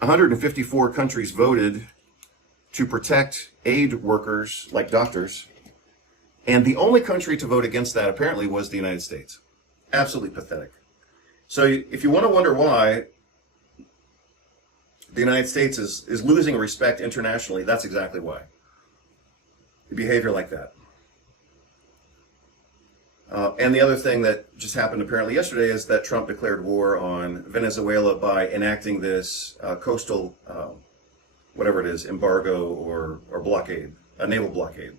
154 countries voted to protect aid workers like doctors, and the only country to vote against that apparently was the United States. Absolutely pathetic. So if you want to wonder why the United States is losing respect internationally, that's exactly why. Behavior like that. And the other thing that just happened apparently yesterday is that Trump declared war on Venezuela by enacting this coastal, whatever it is, embargo or blockade, a naval blockade,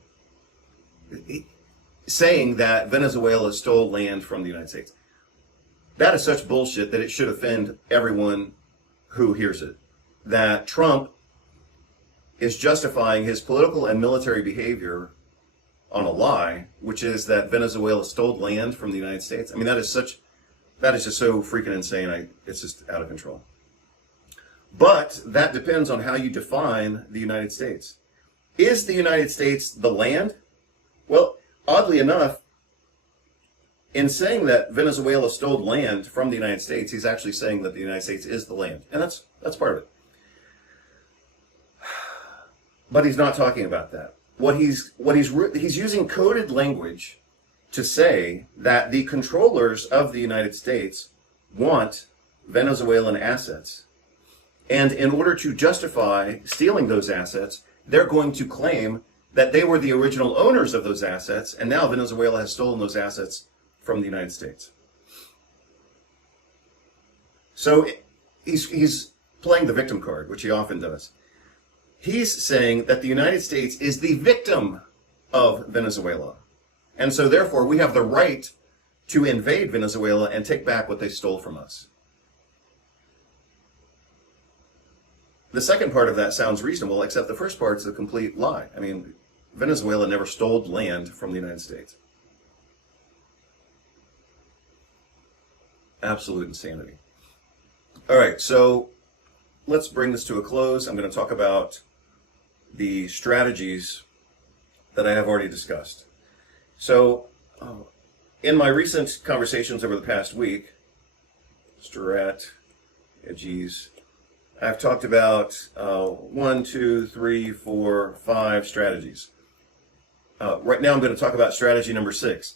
saying that Venezuela stole land from the United States. That is such bullshit that it should offend everyone who hears it. That Trump is justifying his political and military behavior on a lie, which is that Venezuela stole land from the United States. I mean, that is just so freaking insane. It's just out of control. But that depends on how you define the United States. Is the United States the land? Well, oddly enough, in saying that Venezuela stole land from the United States, he's actually saying that the United States is the land. And that's part of it. But he's not talking about that. He's using coded language to say that the controllers of the United States want Venezuelan assets. And in order to justify stealing those assets, they're going to claim that they were the original owners of those assets, and now Venezuela has stolen those assets from the United States. So he's playing the victim card, which he often does. He's saying that the United States is the victim of Venezuela. And so therefore we have the right to invade Venezuela and take back what they stole from us. The second part of that sounds reasonable, except the first part's a complete lie. I mean, Venezuela never stole land from the United States. Absolute insanity. All right, so let's bring this to a close. I'm going to talk about the strategies that I have already discussed. So, in my recent conversations over the past week, strategies, I've talked about 1, 2, 3, 4, 5 strategies. Right now I'm going to talk about strategy number 6.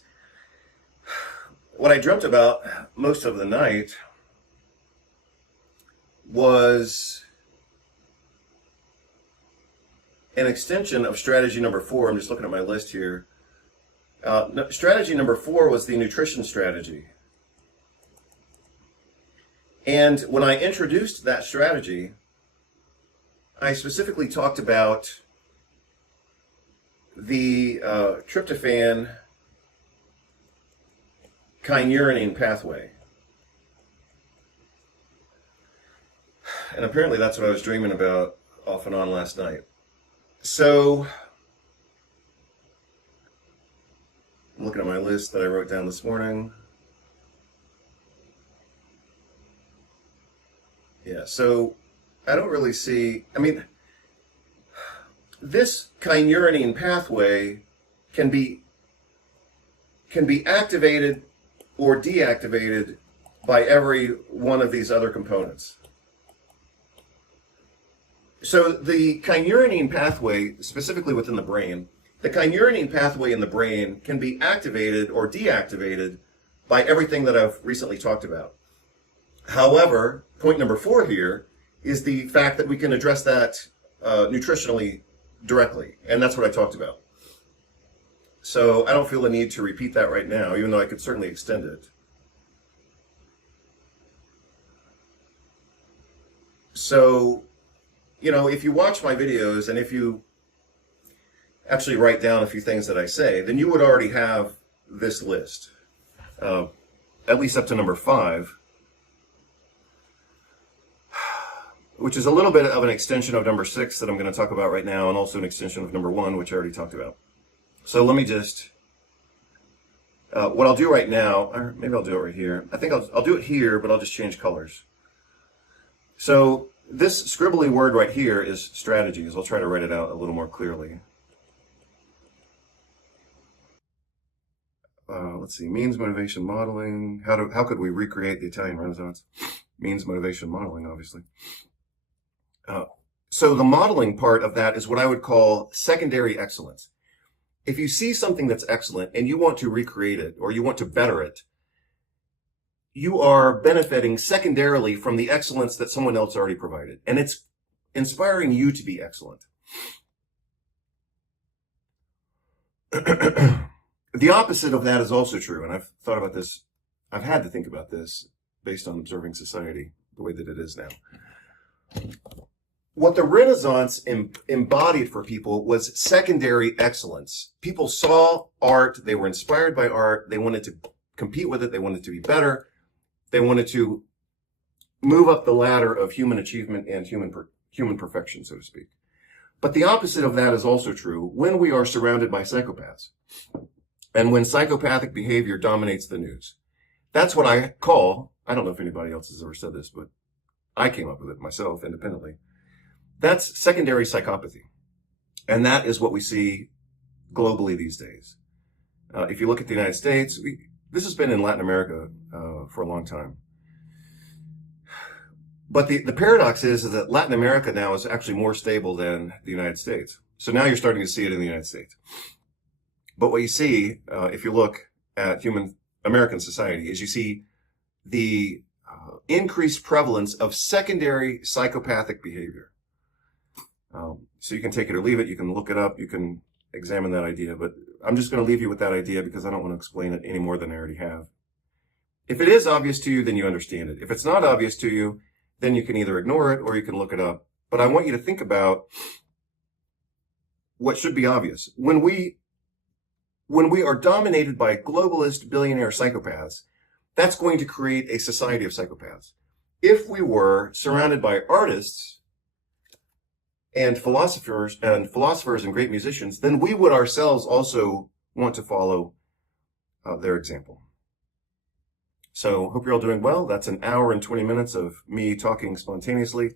What I dreamt about most of the night was an extension of strategy number 4. I'm just looking at my list here. Strategy number 4 was the nutrition strategy. And when I introduced that strategy, I specifically talked about the tryptophan kynurenine pathway. And apparently that's what I was dreaming about off and on last night. So, I'm looking at my list that I wrote down this morning. Yeah, so I don't really see, I mean, this kynurenine pathway can be activated or deactivated by every one of these other components. So the kynurenine pathway, specifically within the brain, the kynurenine pathway in the brain can be activated or deactivated by everything that I've recently talked about. However, point number 4 here is the fact that we can address that nutritionally directly, and that's what I talked about. So I don't feel the need to repeat that right now, even though I could certainly extend it. So, you know, if you watch my videos and if you actually write down a few things that I say, then you would already have this list, at least up to number 5, which is a little bit of an extension of number 6 that I'm going to talk about right now, and also an extension of number 1, which I already talked about. So let me just, what I'll do right now, or maybe I'll do it right here. I think I'll do it here, but I'll just change colors. So this scribbly word right here is strategies. I'll try to write it out a little more clearly. Let's see, means motivation modeling. How could we recreate the Italian Renaissance? Means motivation modeling, obviously. So the modeling part of that is what I would call secondary excellence. If you see something that's excellent and you want to recreate it or you want to better it, you are benefiting secondarily from the excellence that someone else already provided. And it's inspiring you to be excellent. The opposite of that is also true. And I've thought about this. I've had to think about this based on observing society the way that it is now. What the Renaissance embodied for people was secondary excellence. People saw art. They were inspired by art. They wanted to compete with it. They wanted to be better. They wanted to move up the ladder of human achievement and human perfection, so to speak. But the opposite of that is also true when we are surrounded by psychopaths and when psychopathic behavior dominates the news. That's what I call, I don't know if anybody else has ever said this, but I came up with it myself independently. That's secondary psychopathy. And that is what we see globally these days. If you look at the United States, this has been in Latin America for a long time. But the paradox is that Latin America now is actually more stable than the United States. So now you're starting to see it in the United States. But what you see, if you look at American society, is you see the increased prevalence of secondary psychopathic behavior. So you can take it or leave it. You can look it up. You can examine that idea. But I'm just going to leave you with that idea because I don't want to explain it any more than I already have. If it is obvious to you, then you understand it. If it's not obvious to you, then you can either ignore it or you can look it up. But I want you to think about what should be obvious. When we are dominated by globalist billionaire psychopaths, that's going to create a society of psychopaths. If we were surrounded by artists and philosophers and great musicians, then we would ourselves also want to follow their example. So hope you're all doing well. That's an hour and 20 minutes of me talking spontaneously.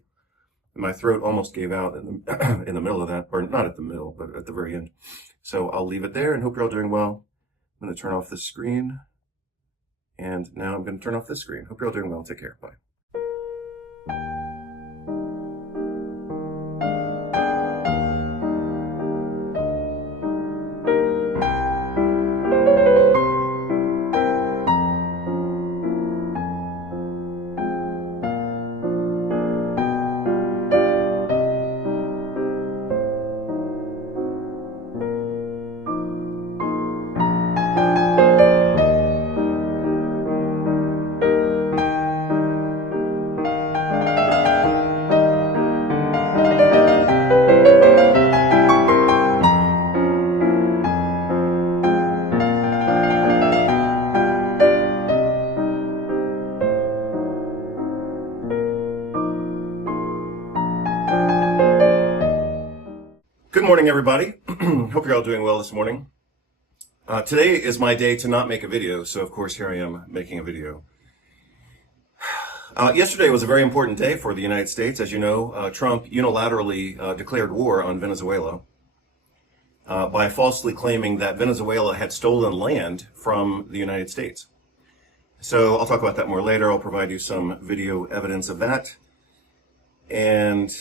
My throat almost gave out in the middle of that, or not at the middle, but at the very end. So I'll leave it there and hope you're all doing well. I'm going to turn off this screen. And now I'm going to turn off this screen. Hope you're all doing well. Take care. Bye. Good morning, everybody. Hope you're all doing well this morning. Today is my day to not make a video, so of course here I am making a video. Yesterday was a very important day for the United States. As you know, Trump unilaterally declared war on Venezuela by falsely claiming that Venezuela had stolen land from the United States. So I'll talk about that more later. I'll provide you some video evidence of that. And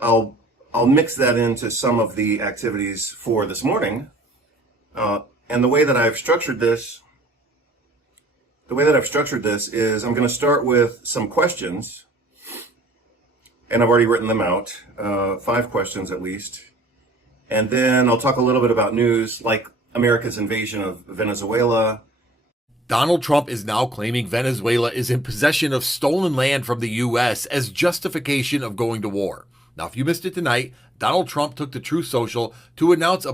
I'll mix that into some of the activities for this morning. And the way that I've structured this is I'm going to start with some questions, and I've already written them out, 5 questions at least. And then I'll talk a little bit about news like America's invasion of Venezuela. Donald Trump is now claiming Venezuela is in possession of stolen land from the U.S. as justification of going to war. Now, if you missed it tonight, Donald Trump took to Truth Social to announce a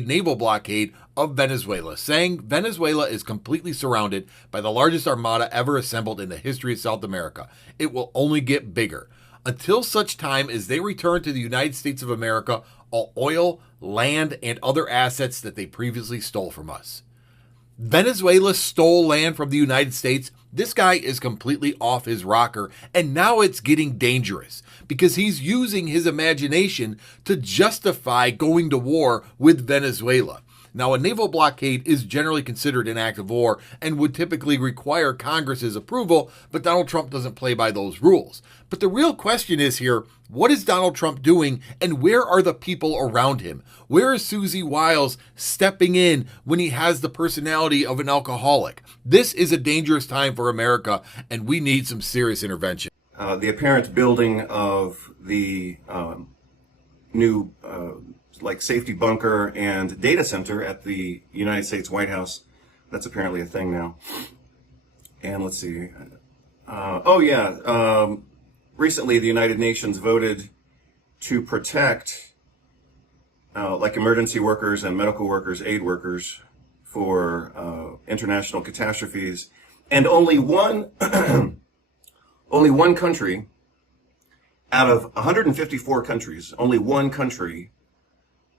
naval blockade of Venezuela, saying Venezuela is completely surrounded by the largest armada ever assembled in the history of South America. It will only get bigger until such time as they return to the United States of America all oil, land, and other assets that they previously stole from us. Venezuela stole land from the United States. This guy is completely off his rocker, and now it's getting dangerous because he's using his imagination to justify going to war with Venezuela. Now, a naval blockade is generally considered an act of war and would typically require Congress's approval, but Donald Trump doesn't play by those rules. But the real question is here, what is Donald Trump doing and where are the people around him? Where is Susie Wiles stepping in when he has the personality of an alcoholic? This is a dangerous time for America and we need some serious intervention. The apparent building of the new safety bunker and data center at the United States White House, that's apparently a thing now. And let's see. Recently the United Nations voted to protect emergency workers and medical workers, aid workers for international catastrophes. And only one only one country out of 154 countries, only one country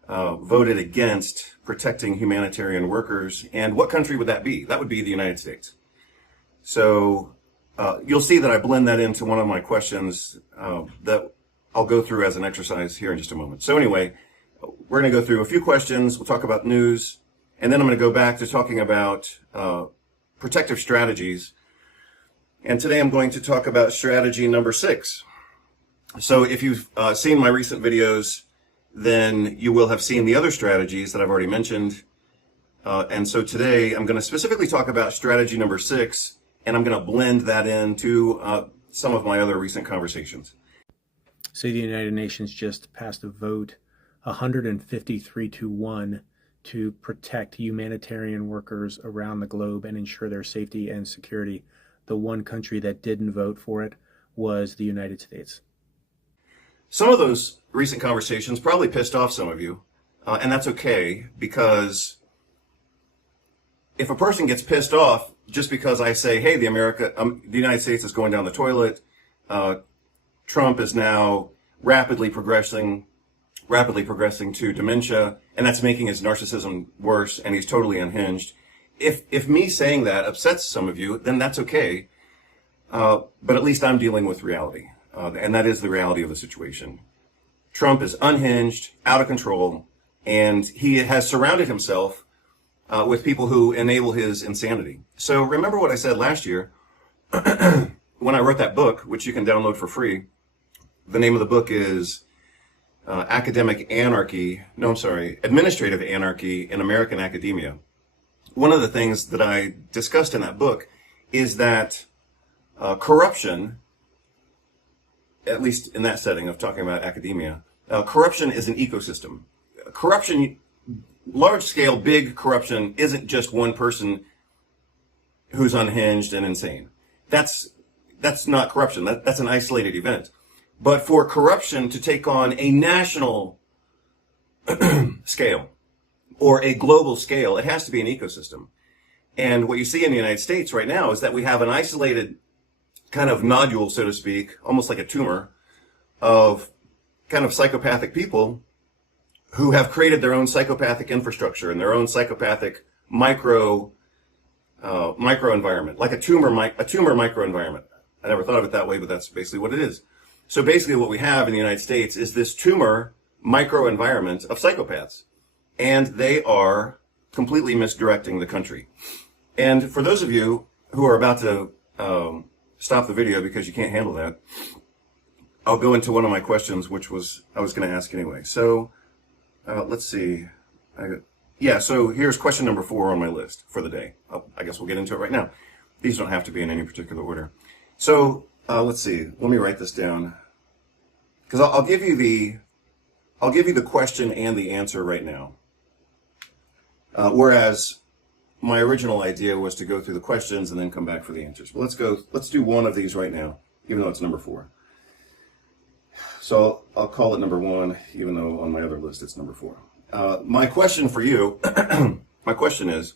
voted against protecting humanitarian workers. And what country would that be? That would be the United States. So you'll see that I blend that into one of my questions that I'll go through as an exercise here in just a moment. So anyway, we're going to go through a few questions. We'll talk about news, and then I'm going to go back to talking about protective strategies. And today I'm going to talk about strategy number 6. So if you've seen my recent videos, then you will have seen the other strategies that I've already mentioned. And so today I'm going to specifically talk about strategy number 6, and I'm going to blend that into some of my other recent conversations. So the United Nations just passed a vote, 153-1, to protect humanitarian workers around the globe and ensure their safety and security. The one country that didn't vote for it was the United States. Some of those recent conversations probably pissed off some of you, and that's okay, because if a person gets pissed off just because I say, hey, the United States is going down the toilet, Trump is now rapidly progressing to dementia, and that's making his narcissism worse, and he's totally unhinged. If me saying that upsets some of you, then that's okay. But at least I'm dealing with reality. And that is the reality of the situation. Trump is unhinged, out of control, and he has surrounded himself with people who enable his insanity. So remember what I said last year when I wrote that book, which you can download for free. The name of the book is Administrative Anarchy in American Academia. One of the things that I discussed in that book is that corruption, at least in that setting of talking about academia, corruption is an ecosystem. Corruption, large-scale, big corruption, isn't just one person who's unhinged and insane. That's not corruption. That's an isolated event. But for corruption to take on a national scale or a global scale, it has to be an ecosystem. And what you see in the United States right now is that we have an isolated kind of nodule, so to speak, almost like a tumor, of kind of psychopathic people who have created their own psychopathic infrastructure and their own psychopathic micro environment, like a tumor micro environment. I never thought of it that way, but that's basically what it is. So basically what we have in the United States is this tumor micro environment of psychopaths, and they are completely misdirecting the country. And for those of you who are about to stop the video because you can't handle that, I'll go into one of my questions, which I was going to ask anyway. So let's see. So here's question number 4 on my list for the day. I guess we'll get into it right now. These don't have to be in any particular order. So let's see. Let me write this down, because I'll give you the question and the answer right now. Whereas my original idea was to go through the questions and then come back for the answers. But let's do one of these right now, even though it's number 4. So I'll call it number 1, even though on my other list it's number 4. My question for you, my question is,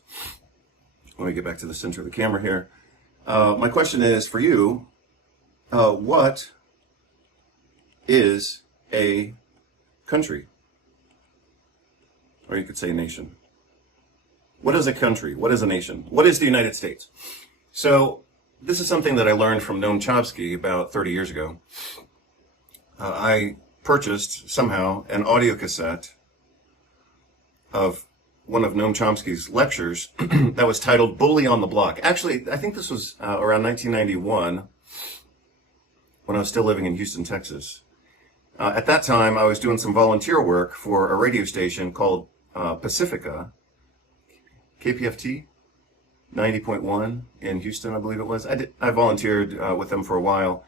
let me get back to the center of the camera here. My question is for you, what is a country? Or you could say nation. What is a country? What is a nation? What is the United States? So this is something that I learned from Noam Chomsky about 30 years ago. I purchased somehow an audio cassette of one of Noam Chomsky's lectures that was titled Bully on the Block. Actually, I think this was around 1991 when I was still living in Houston, Texas. At that time, I was doing some volunteer work for a radio station called Pacifica, KPFT, 90.1 in Houston, I believe it was. I volunteered with them for a while.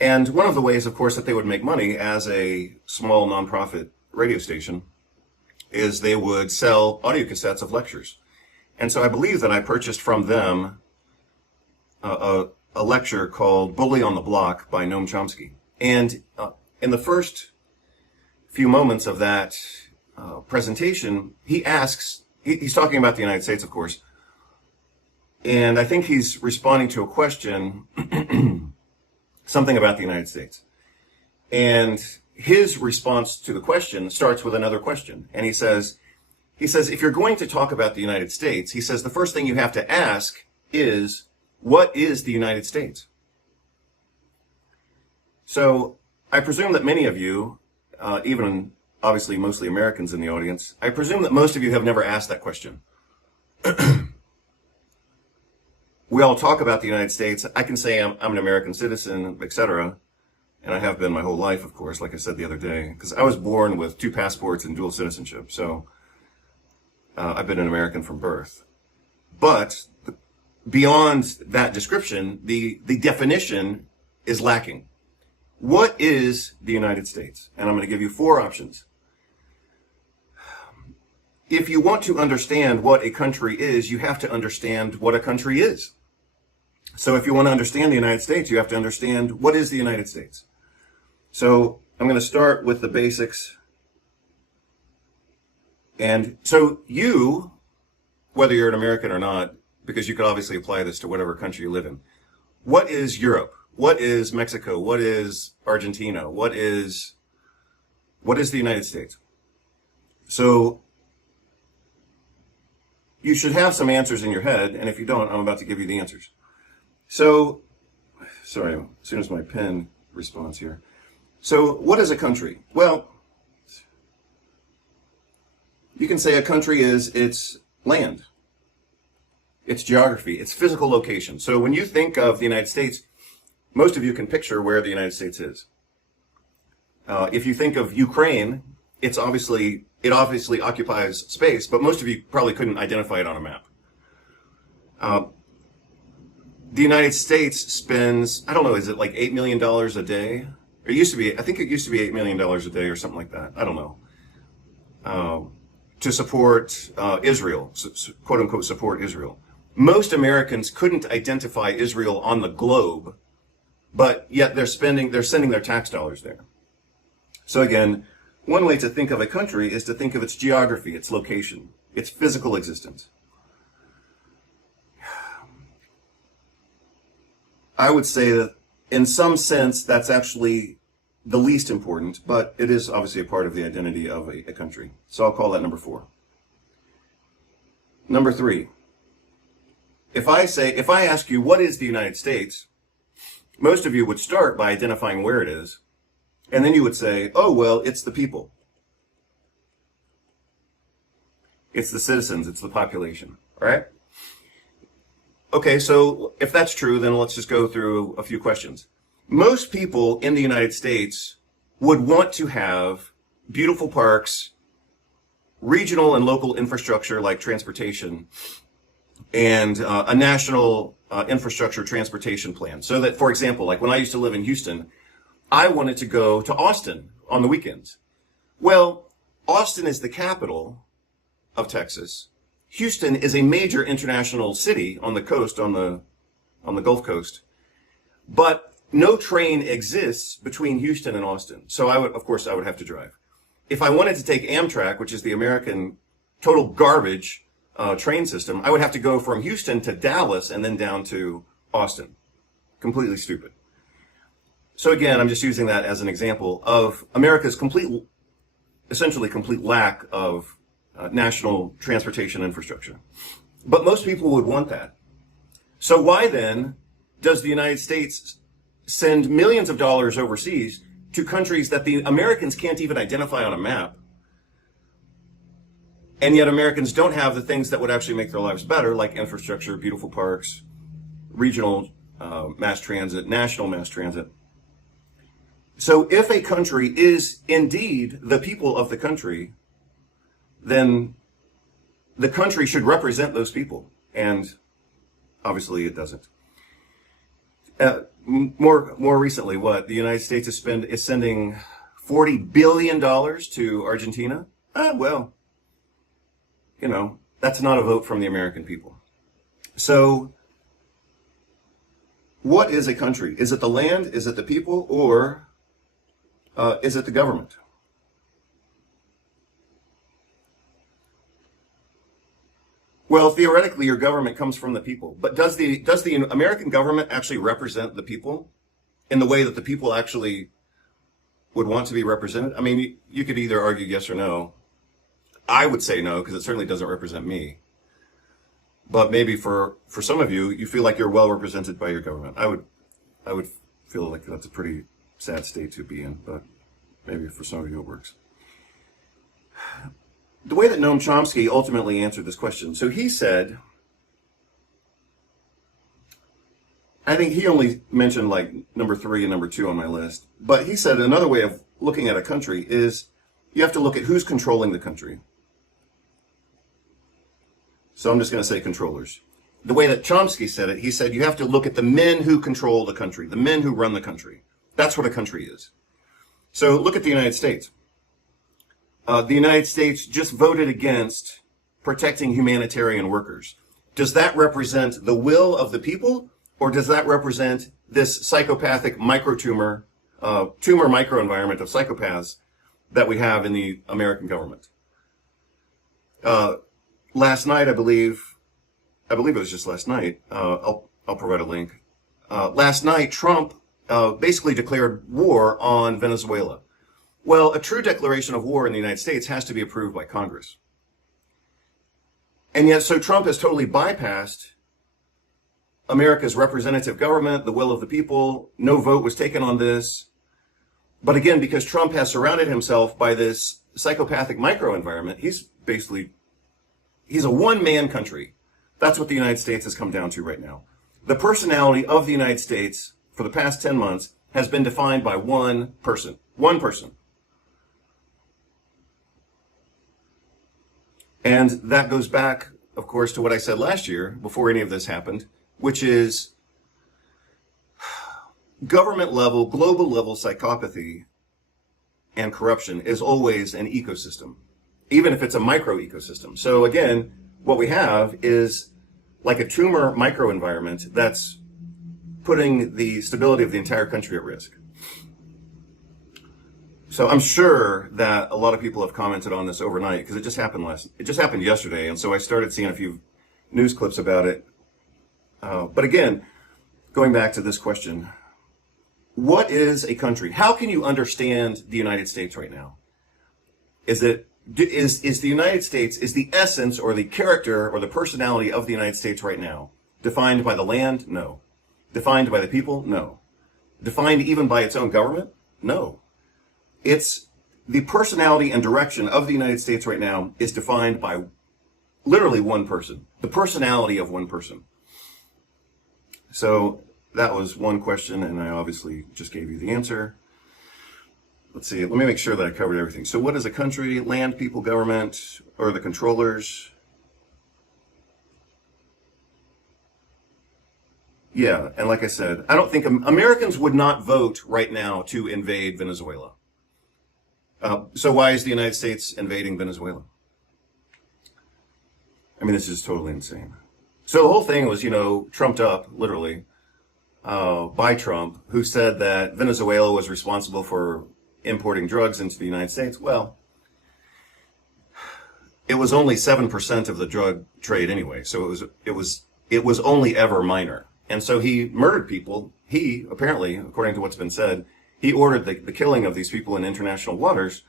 And one of the ways, of course, that they would make money as a small nonprofit radio station is they would sell audio cassettes of lectures. And so I believe that I purchased from them a lecture called Bully on the Block by Noam Chomsky. And in the first few moments of that presentation, he asks, he's talking about the United States, of course, and I think he's responding to a question, something about the United States. And his response to the question starts with another question. And he says, if you're going to talk about the United States, he says, the first thing you have to ask is, what is the United States? So I presume that many of you, even obviously mostly Americans in the audience, I presume that most of you have never asked that question. We all talk about the United States. I can say I'm an American citizen, etc. And I have been my whole life, of course, like I said the other day, because I was born with 2 passports and dual citizenship. So I've been an American from birth. But beyond that description, the definition is lacking. What is the United States? And I'm going to give you 4 options. If you want to understand what a country is, you have to understand what a country is. So if you want to understand the United States, you have to understand what is the United States. So I'm going to start with the basics. And so you, whether you're an American or not, because you could obviously apply this to whatever country you live in, what is Europe? What is Mexico? What is Argentina? What is the United States? So you should have some answers in your head, and if you don't, I'm about to give you the answers. So, sorry, as soon as my pen responds here. So what is a country? Well, you can say a country is its land, its geography, its physical location. So when you think of the United States, most of you can picture where the United States is. If you think of Ukraine, it obviously occupies space, but most of you probably couldn't identify it on a map. The United States spends, I don't know, is it like $8 million a day? It used to be, I think it used to be $8 million a day or something like that. I don't know. To support Israel, quote unquote, support Israel. Most Americans couldn't identify Israel on the globe, but yet they're sending their tax dollars there. So again, one way to think of a country is to think of its geography, its location, its physical existence. I would say that in some sense that's actually the least important, but it is obviously a part of the identity of a country. So I'll call that number 4. Number 3. If I ask you what is the United States, most of you would start by identifying where it is, and then you would say, oh, well, it's the people. It's the citizens, it's the population, all right? Okay, so if that's true, then let's just go through a few questions. Most people in the United States would want to have beautiful parks, regional and local infrastructure like transportation, and a national infrastructure transportation plan. So that, for example, like when I used to live in Houston, I wanted to go to Austin on the weekends. Well, Austin is the capital of Texas. Houston is a major international city on the coast, on the Gulf Coast, but no train exists between Houston and Austin. So I would have to drive. If I wanted to take Amtrak, which is the American total garbage train system, I would have to go from Houston to Dallas and then down to Austin. Completely stupid. So again, I'm just using that as an example of America's essentially complete lack of national transportation infrastructure. But most people would want that. So why then does the United States send millions of dollars overseas to countries that the Americans can't even identify on a map? And yet Americans don't have the things that would actually make their lives better, like infrastructure, beautiful parks, regional mass transit, national mass transit. So if a country is indeed the people of the country, then the country should represent those people. And obviously it doesn't. More recently, the United States is sending $40 billion to Argentina? Well, that's not a vote from the American people. So what is a country? Is it the land? Is it the people? Or is it the government? Well, theoretically, your government comes from the people. But does the American government actually represent the people in the way that the people actually would want to be represented? I mean, you could either argue yes or no. I would say no, because it certainly doesn't represent me. But maybe for some of you, you feel like you're well represented by your government. I would feel like that's a pretty sad state to be in, but maybe for some of you it works. The way that Noam Chomsky ultimately answered this question, so he said, I think he only mentioned like number 3 and number 2 on my list, but he said another way of looking at a country is you have to look at who's controlling the country. So I'm just going to say controllers. The way that Chomsky said it, he said you have to look at the men who control the country, the men who run the country. That's what a country is. So look at the United States. The United States just voted against protecting humanitarian workers. Does that represent the will of the people, or does that represent this psychopathic tumor microenvironment of psychopaths that we have in the American government? Last night, I believe it was just last night. I'll provide a link. Last night, Trump basically declared war on Venezuela. Well, a true declaration of war in the United States has to be approved by Congress. And yet, so Trump has totally bypassed America's representative government, the will of the people. No vote was taken on this. But again, because Trump has surrounded himself by this psychopathic microenvironment, he's a one-man country. That's what the United States has come down to right now. The personality of the United States for the past 10 months has been defined by one person. One person. And that goes back, of course, to what I said last year, before any of this happened, which is government level, global level psychopathy and corruption is always an ecosystem, even if it's a micro ecosystem. So again, what we have is like a tumor microenvironment that's putting the stability of the entire country at risk. So I'm sure that a lot of people have commented on this overnight because it just happened yesterday, and so I started seeing a few news clips about it. But again, going back to this question, what is a country? How can you understand the United States right now? Is the United States, is the essence or the character or the personality of the United States right now defined by the land? No. Defined by the people? No. Defined even by its own government? No. It's the personality and direction of the United States right now is defined by literally one person, the personality of one person. So that was one question, and I obviously just gave you the answer. Let's see, let me make sure that I covered everything. So what is a country? Land, people, government, or the controllers? Yeah, and like I said, I don't think Americans would not vote right now to invade Venezuela. So why is the United States invading Venezuela? I mean, this is totally insane. So the whole thing was, trumped up, literally, by Trump, who said that Venezuela was responsible for importing drugs into the United States. Well, it was only 7% of the drug trade anyway, so it was only ever minor. And so he murdered people. He, apparently, according to what's been said, he ordered the killing of these people in international waters,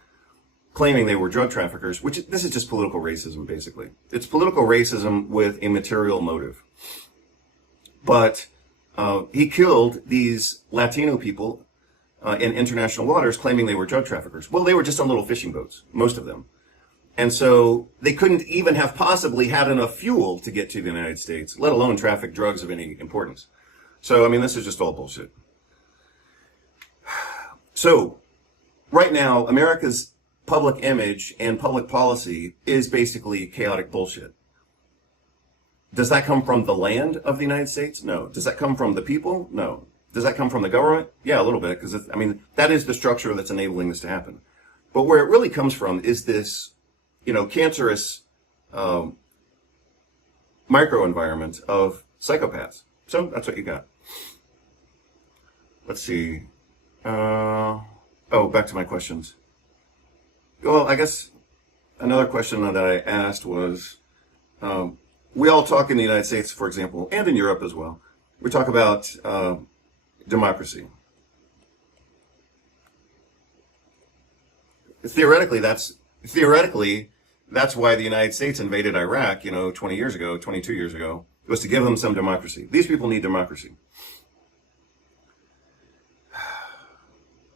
claiming they were drug traffickers, this is just political racism, basically. It's political racism with a material motive. But he killed these Latino people in international waters, claiming they were drug traffickers. Well, they were just on little fishing boats, most of them. And so they couldn't even have possibly had enough fuel to get to the United States, let alone traffic drugs of any importance. So, I mean, this is just all bullshit. So, right now, America's public image and public policy is basically chaotic bullshit. Does that come from the land of the United States? No. Does that come from the people? No. Does that come from the government? Yeah, a little bit, because, I mean, that is the structure that's enabling this to happen. But where it really comes from is this, cancerous microenvironment of psychopaths. So that's what you got. Let's see. Back to my questions. Well, I guess another question that I asked was, we all talk in the United States, for example, and in Europe as well. We talk about democracy. Theoretically, that's why the United States invaded Iraq, 20 years ago, 22 years ago, was to give them some democracy. These people need democracy.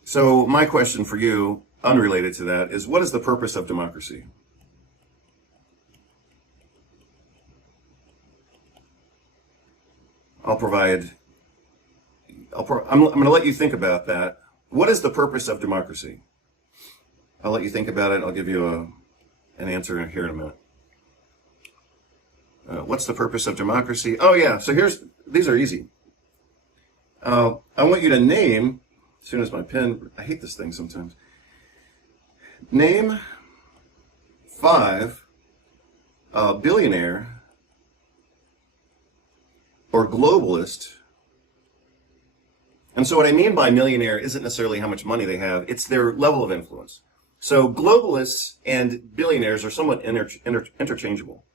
So my question for you, unrelated to that, is what is the purpose of democracy? I'm going to let you think about that. What is the purpose of democracy? I'll let you think about it. I'll give you an answer here in a minute. What's the purpose of democracy? Oh yeah, so these are easy. I want you to name, as soon as my pen, I hate this thing sometimes. Name 5 billionaire or globalist. And so what I mean by millionaire isn't necessarily how much money they have, it's their level of influence. So globalists and billionaires are somewhat interchangeable.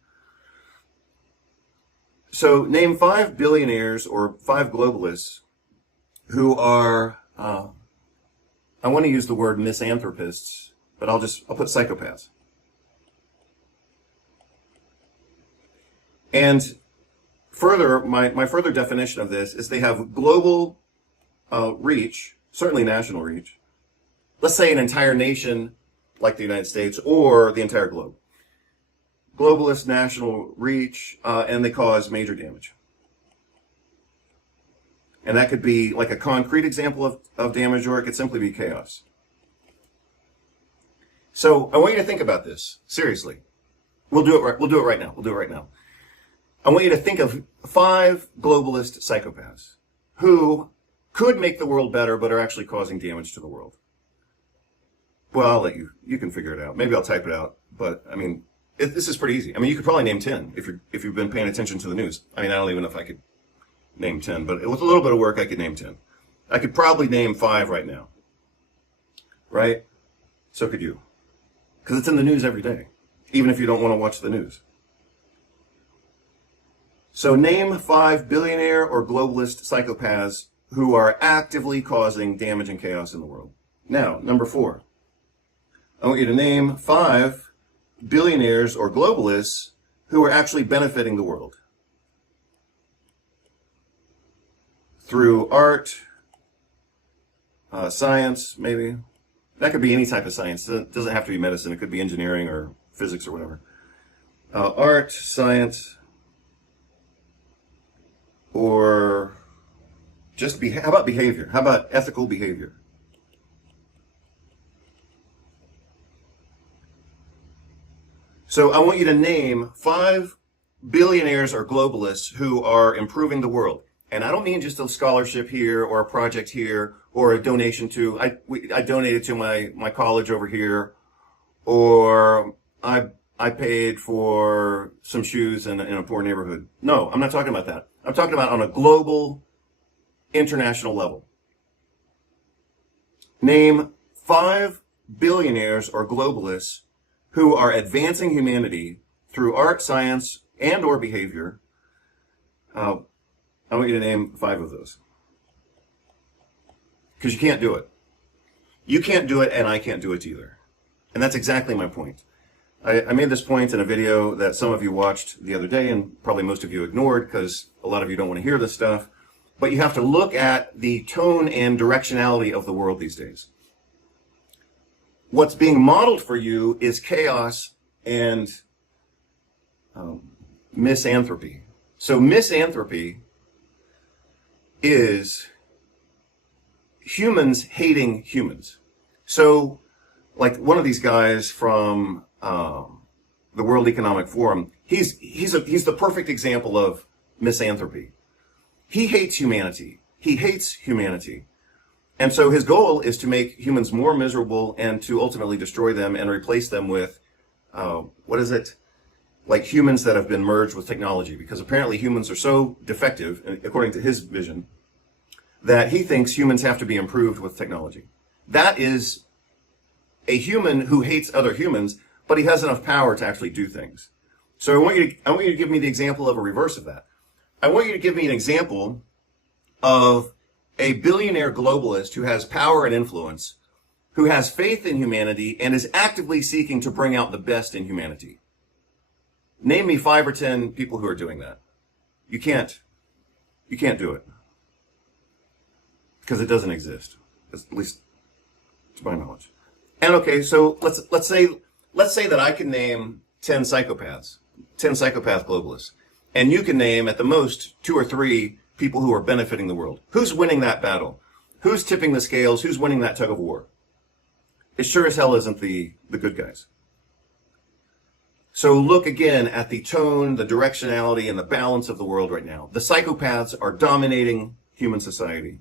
So name 5 billionaires or 5 globalists who are, I want to use the word misanthropists, but I'll put psychopaths. And further, my further definition of this is they have global reach, certainly national reach. Let's say an entire nation like the United States or the entire globe. Globalist national reach, and they cause major damage. And that could be like a concrete example of damage, or it could simply be chaos. So I want you to think about this, seriously. We'll do it right now. I want you to think of 5 globalist psychopaths who could make the world better, but are actually causing damage to the world. Well, I'll let you can figure it out. Maybe I'll type it out, but I mean, this is pretty easy. I mean, you could probably name 10 if you've been paying attention to the news. I mean, I don't even know if I could name 10, but with a little bit of work, I could name 10. I could probably name 5 right now. Right? So could you. Because it's in the news every day, even if you don't want to watch the news. So name 5 billionaire or globalist psychopaths who are actively causing damage and chaos in the world. Now, number 4. I want you to name 5 billionaires or globalists who are actually benefiting the world through art, science, maybe. That could be any type of science. It doesn't have to be medicine. It could be engineering or physics or whatever. Art, science, or just how about behavior? How about ethical behavior? So I want you to name 5 billionaires or globalists who are improving the world. And I don't mean just a scholarship here or a project here or a donation to, I donated to my college over here, or I paid for some shoes in a poor neighborhood. No, I'm not talking about that. I'm talking about on a global, international level. Name 5 billionaires or globalists who are advancing humanity through art, science, and or behavior. I want you to name 5 of those. Because you can't do it. You can't do it, and I can't do it either. And that's exactly my point. I made this point in a video that some of you watched the other day, and probably most of you ignored because a lot of you don't want to hear this stuff. But you have to look at the tone and directionality of the world these days. What's being modeled for you is chaos and misanthropy. So misanthropy is humans hating humans. So, like one of these guys from the World Economic Forum, he's the perfect example of misanthropy. He hates humanity. He hates humanity. And so his goal is to make humans more miserable and to ultimately destroy them and replace them with, what is it? Like humans that have been merged with technology, because apparently humans are so defective, according to his vision, that he thinks humans have to be improved with technology. That is a human who hates other humans, but he has enough power to actually do things. So I want you to give me the example of a reverse of that. I want you to give me an example of a billionaire globalist who has power and influence, who has faith in humanity and is actively seeking to bring out the best in humanity. Name me 5 or 10 people who are doing that. You can't do it. Because it doesn't exist. At least to my knowledge. And okay, so let's say that I can name 10 psychopaths, 10 psychopath globalists. And you can name at the most 2 or 3 people who are benefiting the world. Who's winning that battle? Who's tipping the scales? Who's winning that tug of war? It sure as hell isn't the good guys. So look again at the tone, the directionality, and the balance of the world right now. The psychopaths are dominating human society.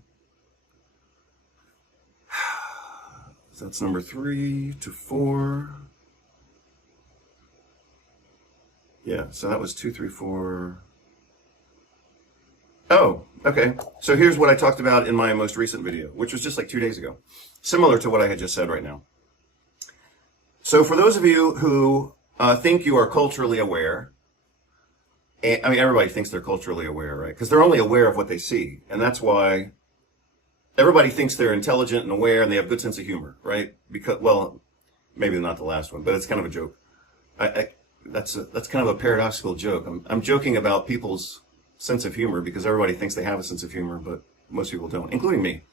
So that's number 3 to 4. Yeah, so that was 2, 3, 4. Oh, okay. So here's what I talked about in my most recent video, which was just like 2 days ago. Similar to what I had just said right now. So for those of you who think you are culturally aware, and, I mean, everybody thinks they're culturally aware, right? Because they're only aware of what they see. And that's why everybody thinks they're intelligent and aware and they have good sense of humor, right? Because, well, maybe not the last one, but it's kind of a joke. That's kind of a paradoxical joke. I'm joking about people's sense of humor because everybody thinks they have a sense of humor, but most people don't, including me.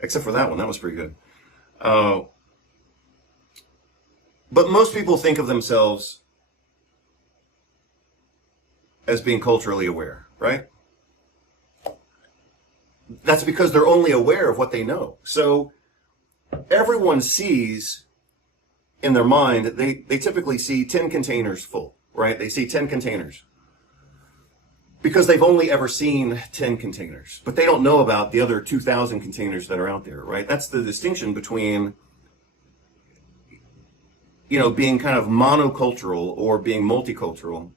Except for that one. That was pretty good. But most people think of themselves as being culturally aware, right? That's because they're only aware of what they know. So everyone sees in their mind, they typically see 10 containers full, right? They see 10 containers because they've only ever seen 10 containers, but they don't know about the other 2,000 containers that are out there, right? That's the distinction between, you know, being kind of monocultural or being multicultural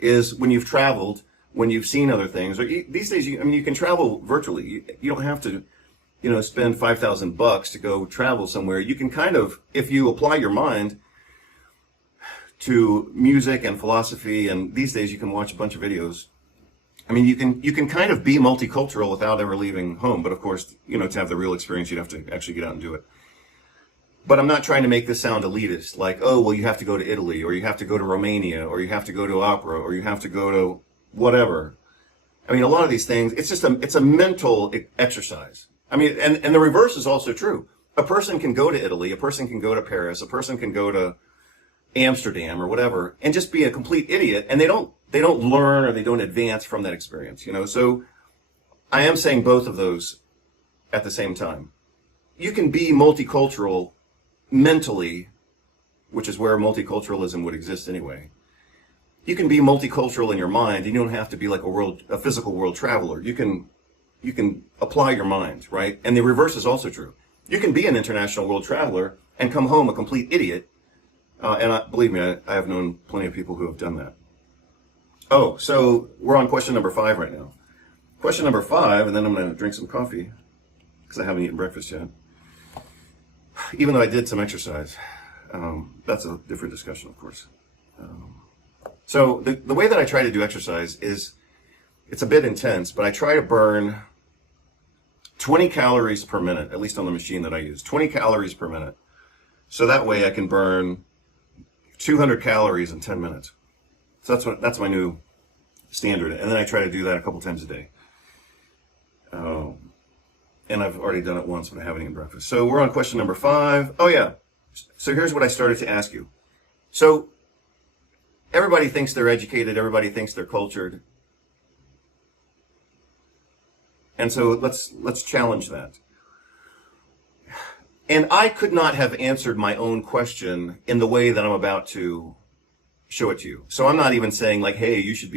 is when you've traveled, when you've seen other things. Or these days, you can travel virtually. You don't have to, spend $5,000 to go travel somewhere. You can kind of, if you apply your mind to music and philosophy, and these days you can watch a bunch of videos. I mean, you can kind of be multicultural without ever leaving home. But of course, to have the real experience, you'd have to actually get out and do it. But I'm not trying to make this sound elitist, like, oh, well, you have to go to Italy, or you have to go to Romania, or you have to go to opera, or you have to go to whatever. I mean, a lot of these things, it's a mental exercise. I mean, and the reverse is also true. A person can go to Italy, a person can go to Paris, a person can go to Amsterdam or whatever, and just be a complete idiot, and they don't learn or they don't advance from that experience, So I am saying both of those at the same time. You can be multicultural mentally, which is where multiculturalism would exist anyway. You can be multicultural in your mind, and you don't have to be like a physical world traveler. You can apply your mind, right? And the reverse is also true. You can be an international world traveler and come home a complete idiot. Believe me, I have known plenty of people who have done that. Oh, so we're on question number 5 right now. Question number 5, and then I'm going to drink some coffee because I haven't eaten breakfast yet. Even though I did some exercise. That's a different discussion, of course. So the way that I try to do exercise is, it's a bit intense, but I try to burn 20 calories per minute, at least on the machine that I use, 20 calories per minute. So that way I can burn 200 calories in 10 minutes. So that's my new standard. And then I try to do that a couple times a day. And I've already done it once, but I haven't eaten breakfast. So we're on question number 5. Oh yeah. So here's what I started to ask you. So everybody thinks they're educated, everybody thinks they're cultured. And so let's challenge that. And I could not have answered my own question in the way that I'm about to show it to you. So I'm not even saying like, hey, you should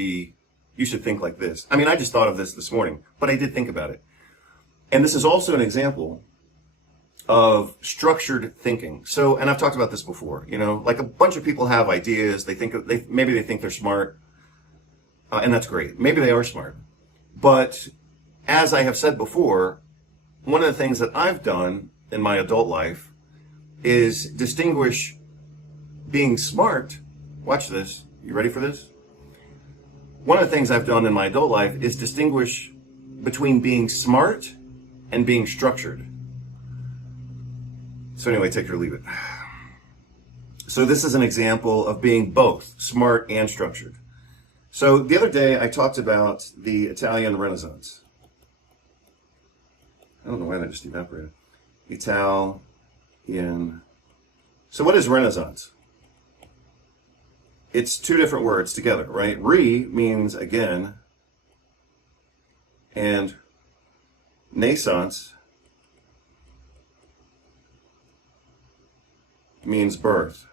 think like this. I mean, I just thought of this morning, but I did think about it. And this is also an example of structured thinking. So, and I've talked about this before, you know, like a bunch of people have ideas. Maybe they think they're smart. And that's great. Maybe they are smart. But as I have said before, one of the things that I've done in my adult life is distinguish being smart. Watch this. You ready for this? One of the things I've done in my adult life is distinguish between being smart and being structured. So anyway, take it or leave it. So this is an example of being both smart and structured. So the other day I talked about the Italian Renaissance. I don't know why that just evaporated. Italian. So what is Renaissance? It's two different words together, right? Means again, and naissance means birth.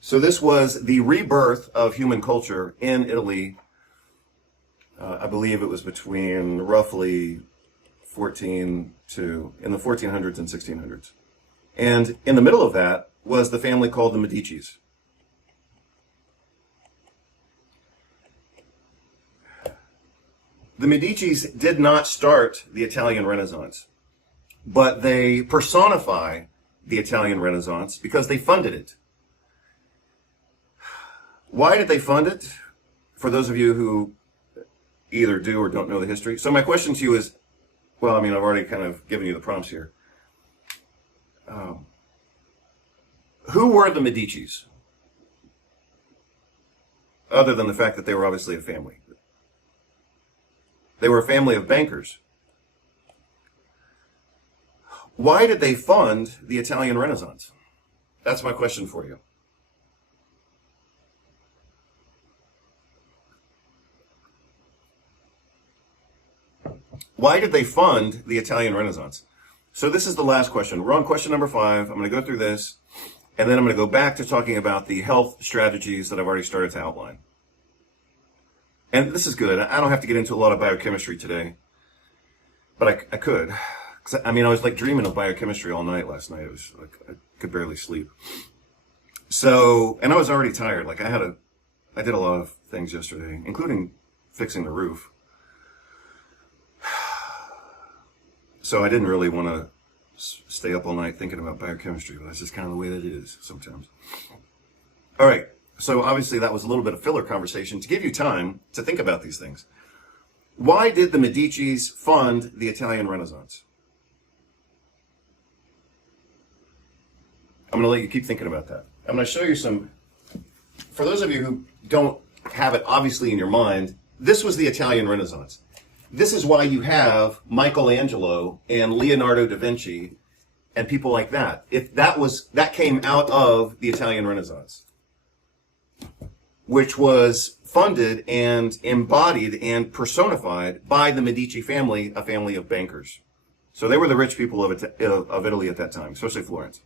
So this was the rebirth of human culture in Italy. I believe it was between roughly in the 1400s and 1600s. And in the middle of that was the family called the Medicis. The Medicis did not start the Italian Renaissance, but they personify the Italian Renaissance because they funded it. Why did they fund it? For those of you who either do or don't know the history. So my question to you is, well, I mean, I've already kind of given you the prompts here. Who were the Medicis? Other than the fact that they were obviously a family. They were a family of bankers. Why did they fund the Italian Renaissance? That's my question for you. Why did they fund the Italian Renaissance? So this is the last question. We're on question number 5. I'm going to go through this, and then I'm going to go back to talking about the health strategies that I've already started to outline. And this is good. I don't have to get into a lot of biochemistry today, but I could. I mean, I was like dreaming of biochemistry all night last night. It was like I could barely sleep. So, and I was already tired. Like I did a lot of things yesterday, including fixing the roof. So I didn't really want to stay up all night thinking about biochemistry, but that's just kind of the way that it is sometimes. All right. So obviously that was a little bit of filler conversation to give you time to think about these things. Why did the Medicis fund the Italian Renaissance? I'm going to let you keep thinking about that. I'm going to show you some, for those of you who don't have it obviously in your mind, this was the Italian Renaissance. This is why you have Michelangelo and Leonardo da Vinci and people like that. That came out of the Italian Renaissance, which was funded and embodied and personified by the Medici family, a family of bankers. So they were the rich people of Italy at that time, especially Florence.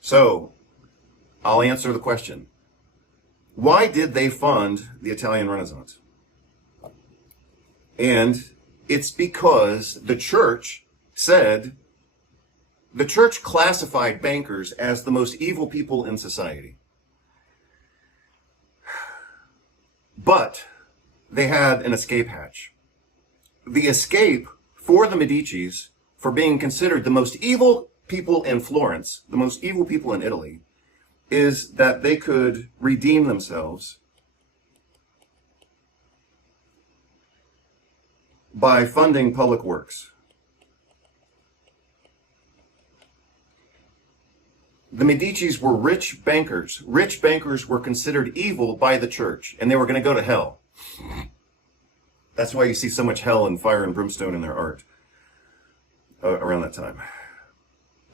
So I'll answer the question. Why did they fund the Italian Renaissance? And it's because the church classified bankers as the most evil people in society. But they had an escape hatch. The escape for the Medicis, for being considered the most evil people in Florence, the most evil people in Italy, is that they could redeem themselves by funding public works. The Medicis were rich bankers. Rich bankers were considered evil by the church, and they were going to go to hell. That's why you see so much hell and fire and brimstone in their art around that time.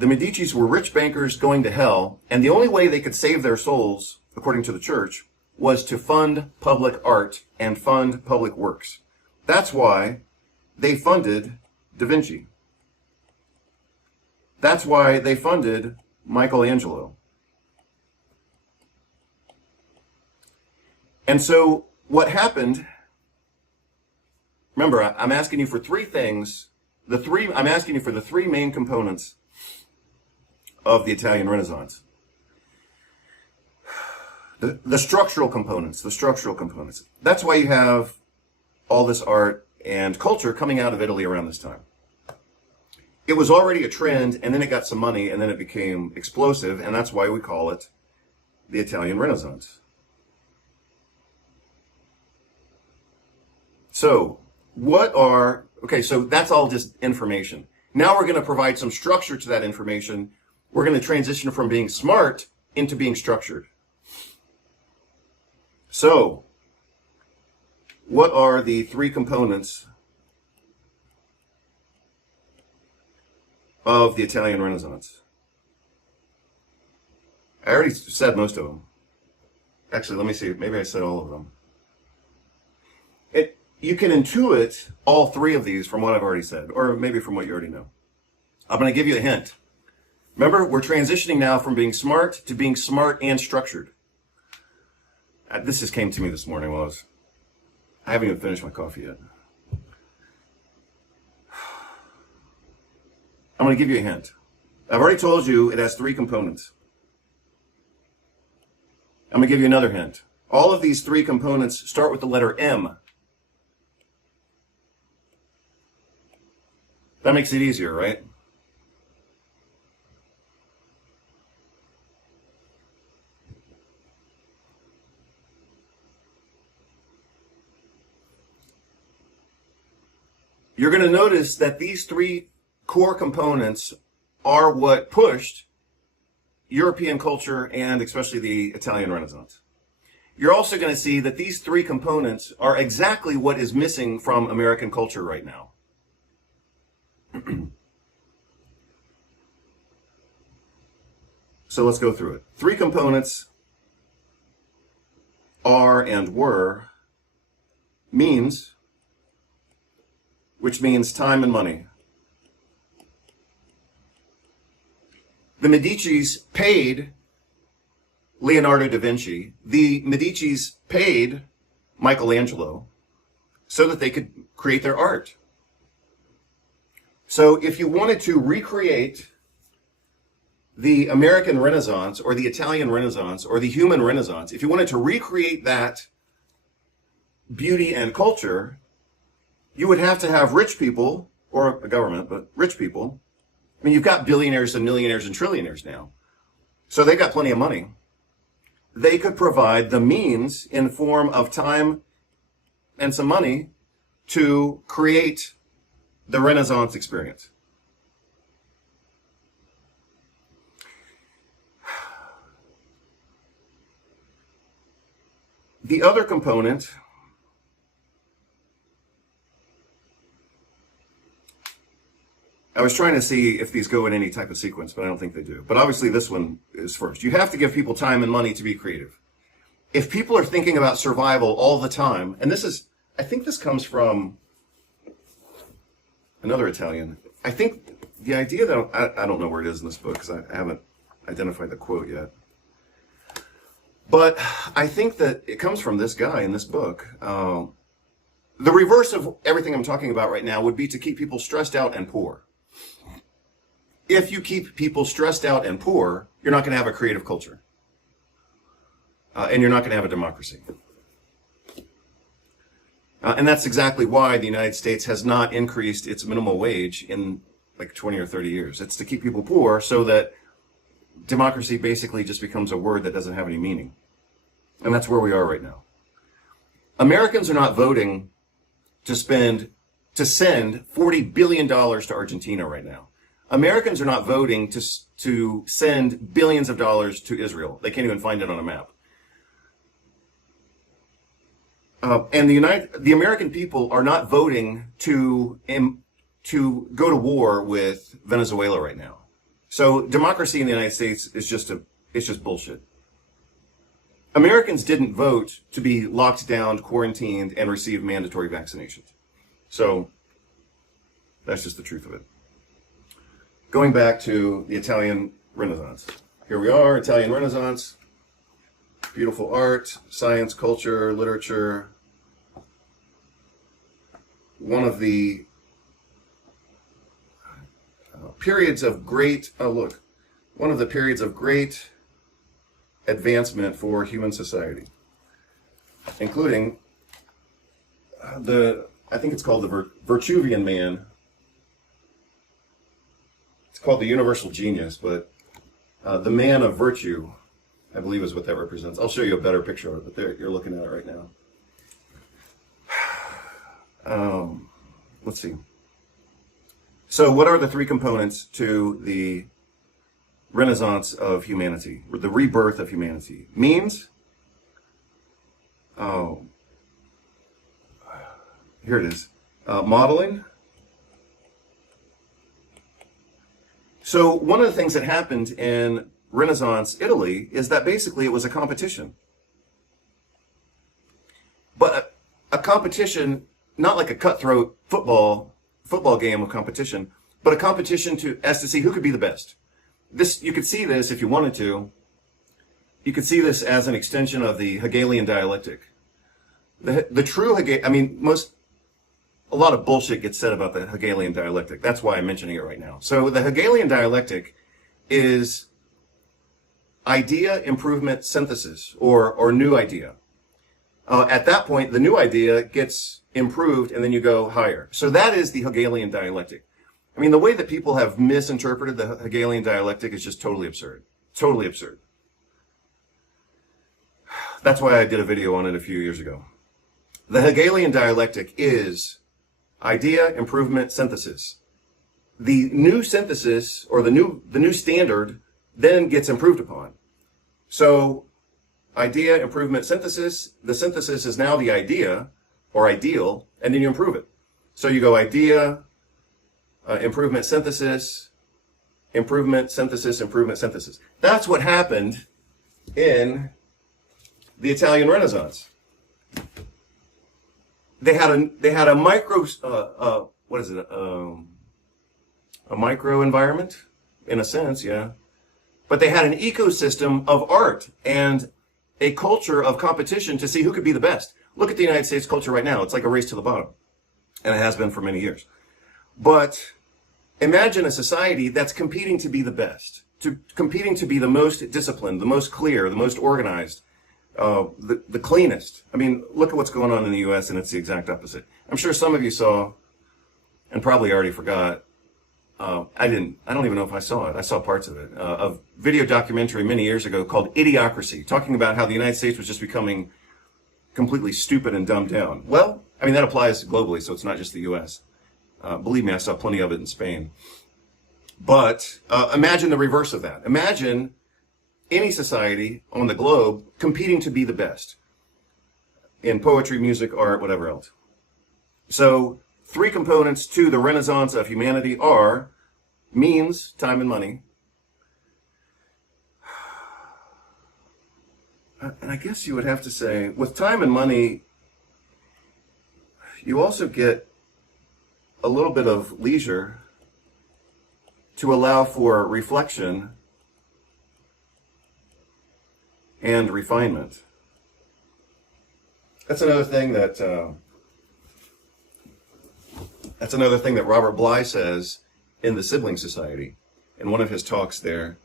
the Medicis were rich bankers going to hell, and the only way they could save their souls, according to the church, was to fund public art and fund public works. That's why they funded Da Vinci. That's why they funded Michelangelo. And so what happened, remember, I'm asking you for three things. I'm asking you for the three main components of the Italian Renaissance. The structural components, That's why you have all this art and culture coming out of Italy around this time. It was already a trend, and then it got some money, and then it became explosive, and that's why we call it the Italian Renaissance. So, so that's all just information. Now we're going to provide some structure to that information. We're going to transition from being smart into being structured. So, what are the three components of the Italian Renaissance? I already said most of them. Actually, let me see. Maybe I said all of them. You can intuit all three of these from what I've already said, or maybe from what you already know. I'm going to give you a hint. Remember, we're transitioning now from being smart to being smart and structured. This just came to me this morning while I haven't even finished my coffee yet. I'm going to give you a hint. I've already told you it has three components. I'm going to give you another hint. All of these three components start with the letter M. That makes it easier, right? You're going to notice that these three core components are what pushed European culture and especially the Italian Renaissance. You're also going to see that these three components are exactly what is missing from American culture right now. So let's go through it. Three components are and were means, which means time and money. The Medicis paid Leonardo da Vinci. The Medicis paid Michelangelo so that they could create their art. So if you wanted to recreate the American Renaissance or the Italian Renaissance or the human Renaissance, if you wanted to recreate that beauty and culture, you would have to have rich people, or a government, but rich people. I mean, you've got billionaires and millionaires and trillionaires now. So they've got plenty of money. They could provide the means in form of time and some money to create the Renaissance experience. The other component I was trying to see if these go in any type of sequence, but I don't think they do. But obviously this one is first. You have to give people time and money to be creative. If people are thinking about survival all the time, and I think this comes from another Italian. I think the idea that, I don't know where it is in this book because I haven't identified the quote yet. But I think that it comes from this guy in this book. The reverse of everything I'm talking about right now would be to keep people stressed out and poor. If you keep people stressed out and poor, you're not going to have a creative culture. And you're not going to have a democracy. And that's exactly why the United States has not increased its minimum wage in like 20 or 30 years. It's to keep people poor so that democracy basically just becomes a word that doesn't have any meaning. And that's where we are right now. Americans are not voting to send $40 billion to Argentina right now. Americans are not voting to send billions of dollars to Israel. They can't even find it on a map. And the American people are not voting to go to war with Venezuela right now. So democracy in the United States is just bullshit. Americans didn't vote to be locked down, quarantined, and receive mandatory vaccinations. So that's just the truth of it. Going back to the Italian Renaissance. Here we are, Italian Renaissance. Beautiful art, science, culture, literature. One of the periods of great, one of the periods of great advancement for human society, including I think it's called the Vitruvian Man. It's called the universal genius, but the man of virtue, I believe, is what that represents. I'll show you a better picture of it, but there, you're looking at it right now. Let's see. So what are the three components to the Renaissance of humanity, or the rebirth of humanity? Means, here it is, modeling. So one of the things that happened in Renaissance Italy is that basically it was a competition. But a competition, not like a cutthroat football game of competition, but a competition as to see who could be the best. You could see this, if you wanted to, you could see this as an extension of the Hegelian dialectic. The true a lot of bullshit gets said about the Hegelian dialectic. That's why I'm mentioning it right now. So the Hegelian dialectic is idea, improvement, synthesis, or new idea. At that point, the new idea gets improved, and then you go higher. So that is the Hegelian dialectic. I mean, the way that people have misinterpreted the Hegelian dialectic is just totally absurd. Totally absurd. That's why I did a video on it a few years ago. The Hegelian dialectic is idea, improvement, synthesis. The new synthesis, or the new standard, then gets improved upon. So, idea, improvement, synthesis. The synthesis is now the idea, or ideal, and then you improve it. So you go idea, improvement, synthesis, improvement, synthesis, improvement, synthesis. That's what happened in the Italian Renaissance. They had a micro, a micro environment, in a sense, yeah. But they had an ecosystem of art and a culture of competition to see who could be the best. Look at the United States culture right now. It's like a race to the bottom. And it has been for many years. But imagine a society that's competing to be the best, competing to be the most disciplined, the most clear, the most organized, the cleanest. I mean, look at what's going on in the U.S. and it's the exact opposite. I'm sure some of you saw, and probably already forgot, I don't even know if I saw it. I saw parts of it. A video documentary many years ago called Idiocracy, talking about how the United States was just becoming completely stupid and dumbed down. Well, I mean, that applies globally, so it's not just the U.S. Believe me, I saw plenty of it in Spain. But imagine the reverse of that. Imagine any society on the globe competing to be the best in poetry, music, art, whatever else. So, three components to the Renaissance of humanity are means, time, and money. And I guess you would have to say, with time and money, you also get a little bit of leisure to allow for reflection and refinement. That's another thing that Robert Bly says in the Sibling Society, in one of his talks there,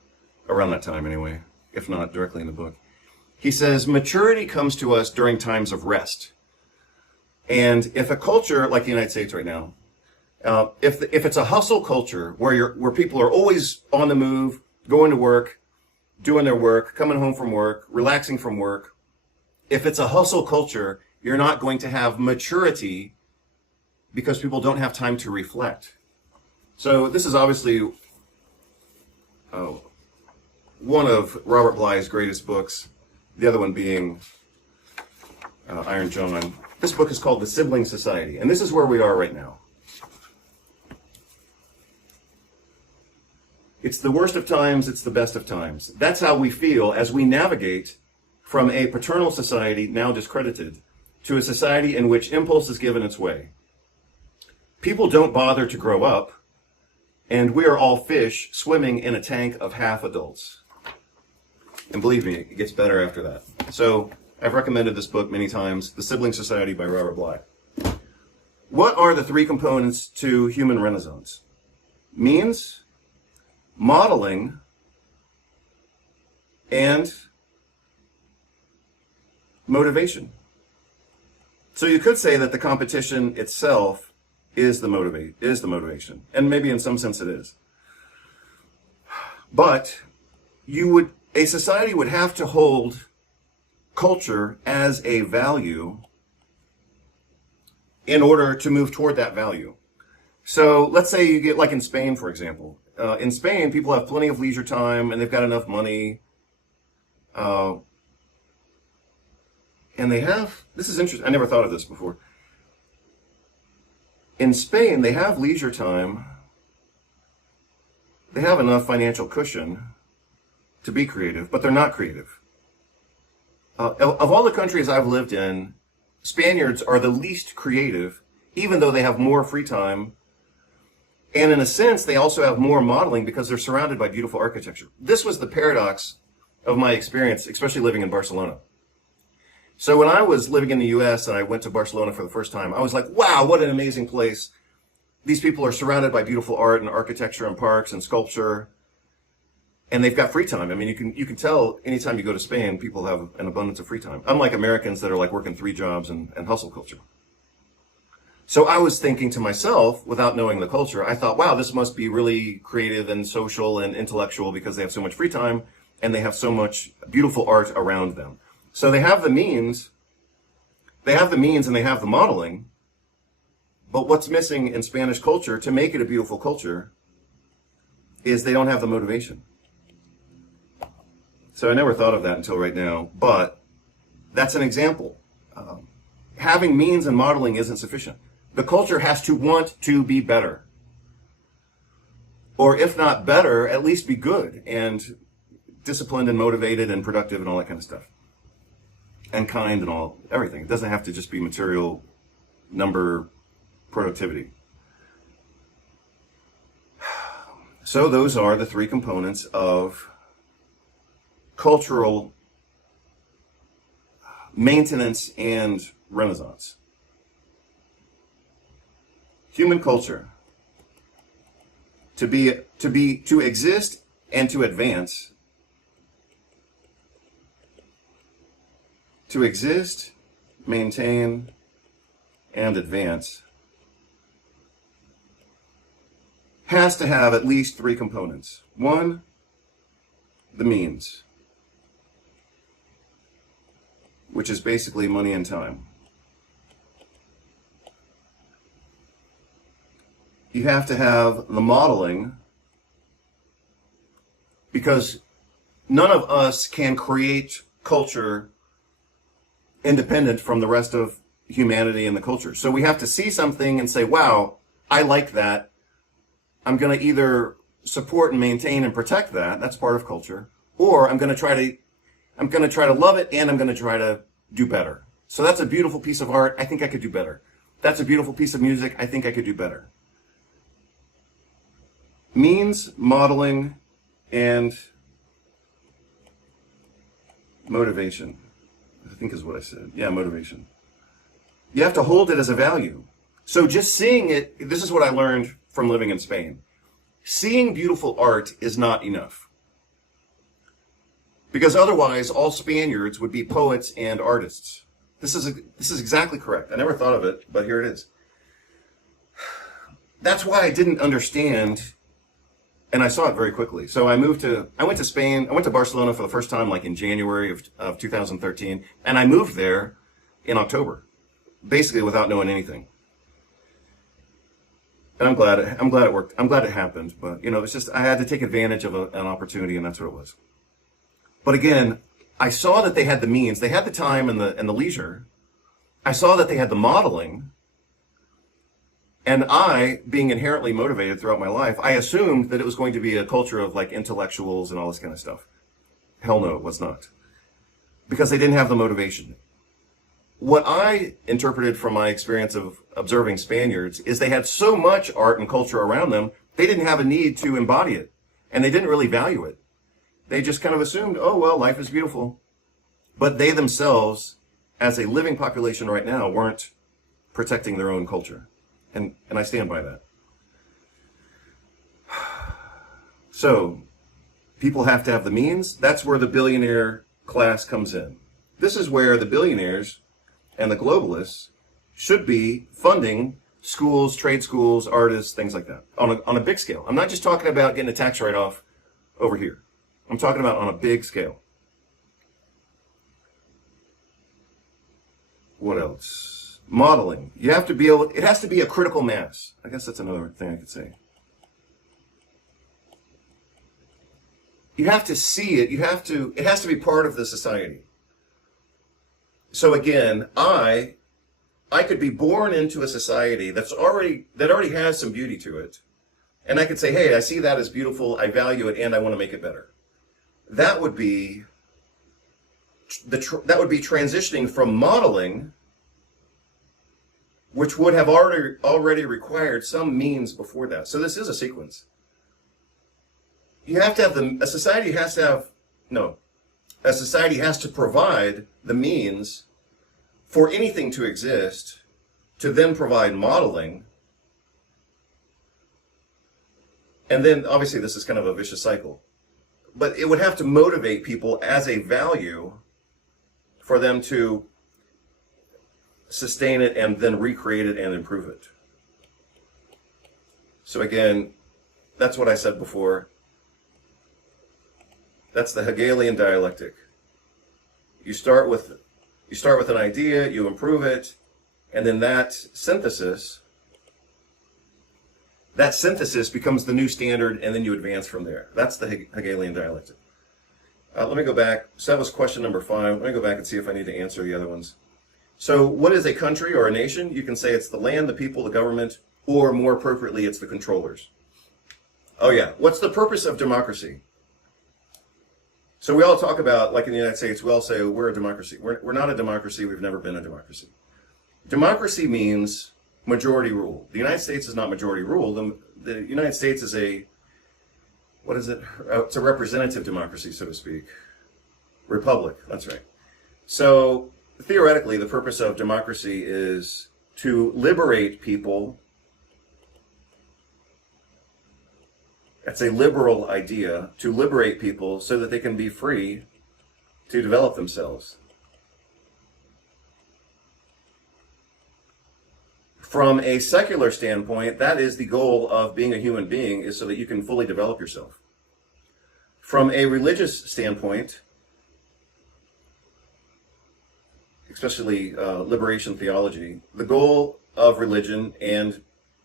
around that time anyway, if not directly in the book. He says, maturity comes to us during times of rest. And if a culture like the United States right now, if it's a hustle culture where people are always on the move, going to work, doing their work, coming home from work, relaxing from work, if it's a hustle culture, you're not going to have maturity because people don't have time to reflect. So this is obviously one of Robert Bly's greatest books, the other one being Iron John. This book is called The Sibling Society, and this is where we are right now. It's the worst of times, it's the best of times. That's how we feel as we navigate from a paternal society, now discredited, to a society in which impulse is given its way. People don't bother to grow up, and we are all fish swimming in a tank of half adults. And believe me, it gets better after that. So I've recommended this book many times, The Sibling Society by Robert Bly. What are the three components to human renaissance? Means, modeling, and motivation. So you could say that the competition itself is the motivation, and maybe in some sense it is. But a society would have to hold culture as a value in order to move toward that value. So let's say you get, like in Spain, for example. In Spain, people have plenty of leisure time and they've got enough money. And they have, this is interesting, I never thought of this before. In Spain, they have leisure time. They have enough financial cushion to be creative, but they're not creative. Of all the countries I've lived in, Spaniards are the least creative, even though they have more free time. And in a sense, they also have more modeling because they're surrounded by beautiful architecture. This was the paradox of my experience, especially living in Barcelona. So when I was living in the US and I went to Barcelona for the first time, I was like, wow, what an amazing place. These people are surrounded by beautiful art and architecture and parks and sculpture. And they've got free time. I mean, you can tell anytime you go to Spain, people have an abundance of free time. Unlike Americans that are like working 3 jobs and hustle culture. So I was thinking to myself, without knowing the culture, I thought, wow, this must be really creative and social and intellectual because they have so much free time and they have so much beautiful art around them. So they have the means and they have the modeling, but what's missing in Spanish culture to make it a beautiful culture is they don't have the motivation. So I never thought of that until right now, but that's an example. Having means and modeling isn't sufficient. The culture has to want to be better. Or if not better, at least be good and disciplined and motivated and productive and all that kind of stuff. And kind and all, everything. It doesn't have to just be material, number, productivity. So those are the 3 components of cultural maintenance and renaissance. Human culture. To exist and to advance. To exist, maintain, and advance has to have at least 3 components. 1, the means, which is basically money and time. You have to have the modeling because none of us can create culture independent from the rest of humanity and the culture. So we have to see something and say, wow, I like that. I'm going to either support and maintain and protect that. That's part of culture. Or I'm going to try to love it and I'm going to try to do better. So that's a beautiful piece of art. I think I could do better. That's a beautiful piece of music. I think I could do better. Means, modeling, and motivation. I think is what I said. Yeah, motivation. You have to hold it as a value. So just seeing it, this is what I learned from living in Spain. Seeing beautiful art is not enough. Because otherwise, all Spaniards would be poets and artists. This is exactly correct. I never thought of it, but here it is. That's why I didn't understand, and I saw it very quickly. So I went to Spain, I went to Barcelona for the first time like in January of 2013, and I moved there in October, basically without knowing anything. And I'm glad it worked. I'm glad it happened, but it's just, I had to take advantage of an opportunity, and that's what it was. But again, I saw that they had the means, they had the time and the leisure. I saw that they had the modeling, And I, being inherently motivated throughout my life, I assumed that it was going to be a culture of like intellectuals and all this kind of stuff. Hell no, it was not. Because they didn't have the motivation. What I interpreted from my experience of observing Spaniards is they had so much art and culture around them, they didn't have a need to embody it. And they didn't really value it. They just kind of assumed, oh, well, life is beautiful. But they themselves, as a living population right now, weren't protecting their own culture. And I stand by that. So, people have to have the means. That's where the billionaire class comes in. This is where the billionaires and the globalists should be funding schools, trade schools, artists, things like that, on a big scale. I'm not just talking about getting a tax write-off over here. I'm talking about on a big scale. What else? Modeling. You have to be able, it has to be a critical mass. I guess that's another thing I could say. You have to see it. It has to be part of the society. So again, I could be born into a society that already has some beauty to it. And I could say, hey, I see that as beautiful, I value it, and I want to make it better. That would be transitioning from modeling, which would have already required some means before that. So this is a sequence. You have to have a society has to provide the means for anything to exist, to then provide modeling. And then obviously this is kind of a vicious cycle, but it would have to motivate people as a value for them to sustain it and then recreate it and improve it. So again, that's what I said before. That's the Hegelian dialectic. You start with an idea, you improve it, and then that synthesis becomes the new standard, and then you advance from there. That's the Hegelian dialectic. Let me go back. So that was question number 5. Let me go back and see if I need to answer the other ones. So what is a country or a nation? You can say it's the land, the people, the government, or more appropriately, it's the controllers. Oh yeah, what's the purpose of democracy? So we all talk about, like in the United States, we all say, oh, we're a democracy. We're not a democracy. We've never been a democracy. Democracy means majority rule. The United States is not majority rule. The United States is it's a representative democracy, so to speak. Republic, that's right. So theoretically, the purpose of democracy is to liberate people. It's a liberal idea, to liberate people so that they can be free to develop themselves. From a secular standpoint, that is the goal of being a human being, is so that you can fully develop yourself. From a religious standpoint, especially liberation theology, the goal of religion and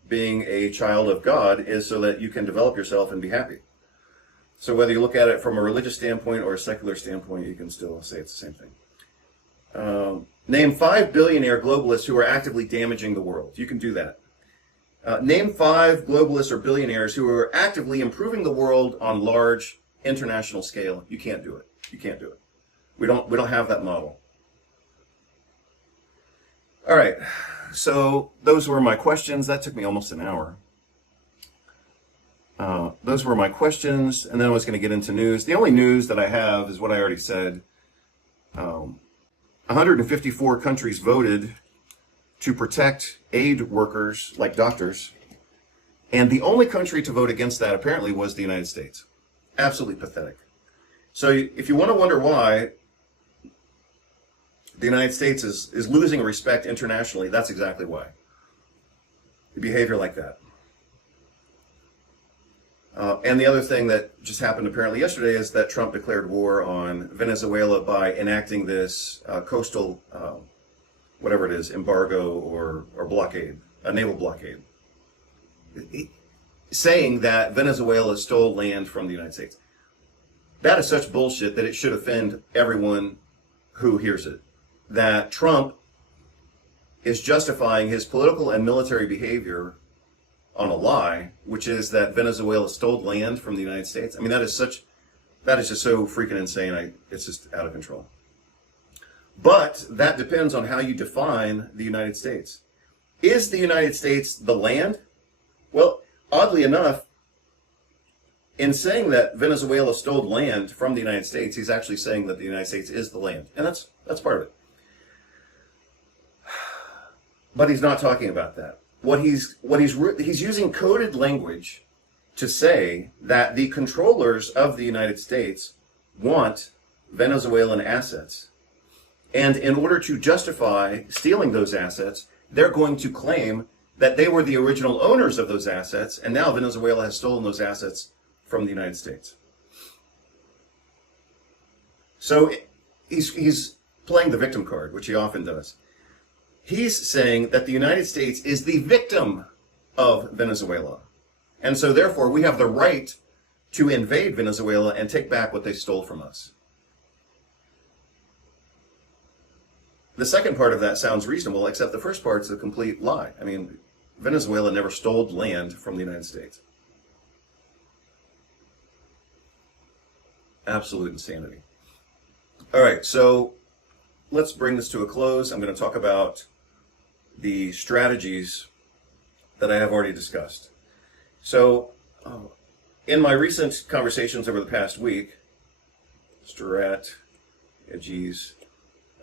being a child of God is so that you can develop yourself and be happy. So whether you look at it from a religious standpoint or a secular standpoint, you can still say it's the same thing. Name 5 billionaire globalists who are actively damaging the world. You can do that. Name 5 globalists or billionaires who are actively improving the world on large international scale. You can't do it. You can't do it. We don't have that model. All right. So those were my questions. That took me almost an hour. Those were my questions, and then I was going to get into news. The only news that I have is what I already said. 154 countries voted to protect aid workers like doctors, and the only country to vote against that apparently was the United States. Absolutely pathetic. So if you want to wonder why the United States is losing respect internationally, that's exactly why. The behavior like that. And the other thing that just happened apparently yesterday is that Trump declared war on Venezuela by enacting this coastal, whatever it is, embargo or blockade, a naval blockade, saying that Venezuela stole land from the United States. That is such bullshit that it should offend everyone who hears it. That Trump is justifying his political and military behavior on a lie, which is that Venezuela stole land from the United States. I mean, that is just so freaking insane. It's just out of control. But that depends on how you define the United States. Is the United States the land? Well, oddly enough, in saying that Venezuela stole land from the United States, he's actually saying that the United States is the land. And that's part of it. But he's not talking about that. He's using coded language to say that the controllers of the United States want Venezuelan assets. And in order to justify stealing those assets, they're going to claim that they were the original owners of those assets, and now Venezuela has stolen those assets from the United States. So he's playing the victim card, which he often does. He's saying that the United States is the victim of Venezuela. And so therefore we have the right to invade Venezuela and take back what they stole from us. The second part of that sounds reasonable, except the first part's a complete lie. I mean, Venezuela never stole land from the United States. Absolute insanity. All right, so let's bring this to a close. I'm going to talk about the strategies that I have already discussed. So, in my recent conversations over the past week,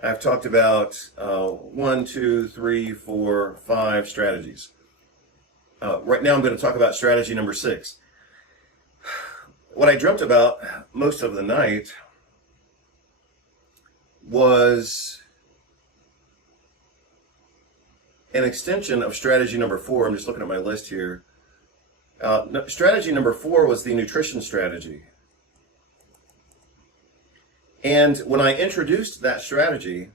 I've talked about 1, 2, 3, 4, 5 strategies. Right now I'm going to talk about strategy number 6. What I dreamt about most of the night was an extension of strategy number 4. I'm just looking at my list here. Strategy number 4 was the nutrition strategy. And when I introduced that strategy,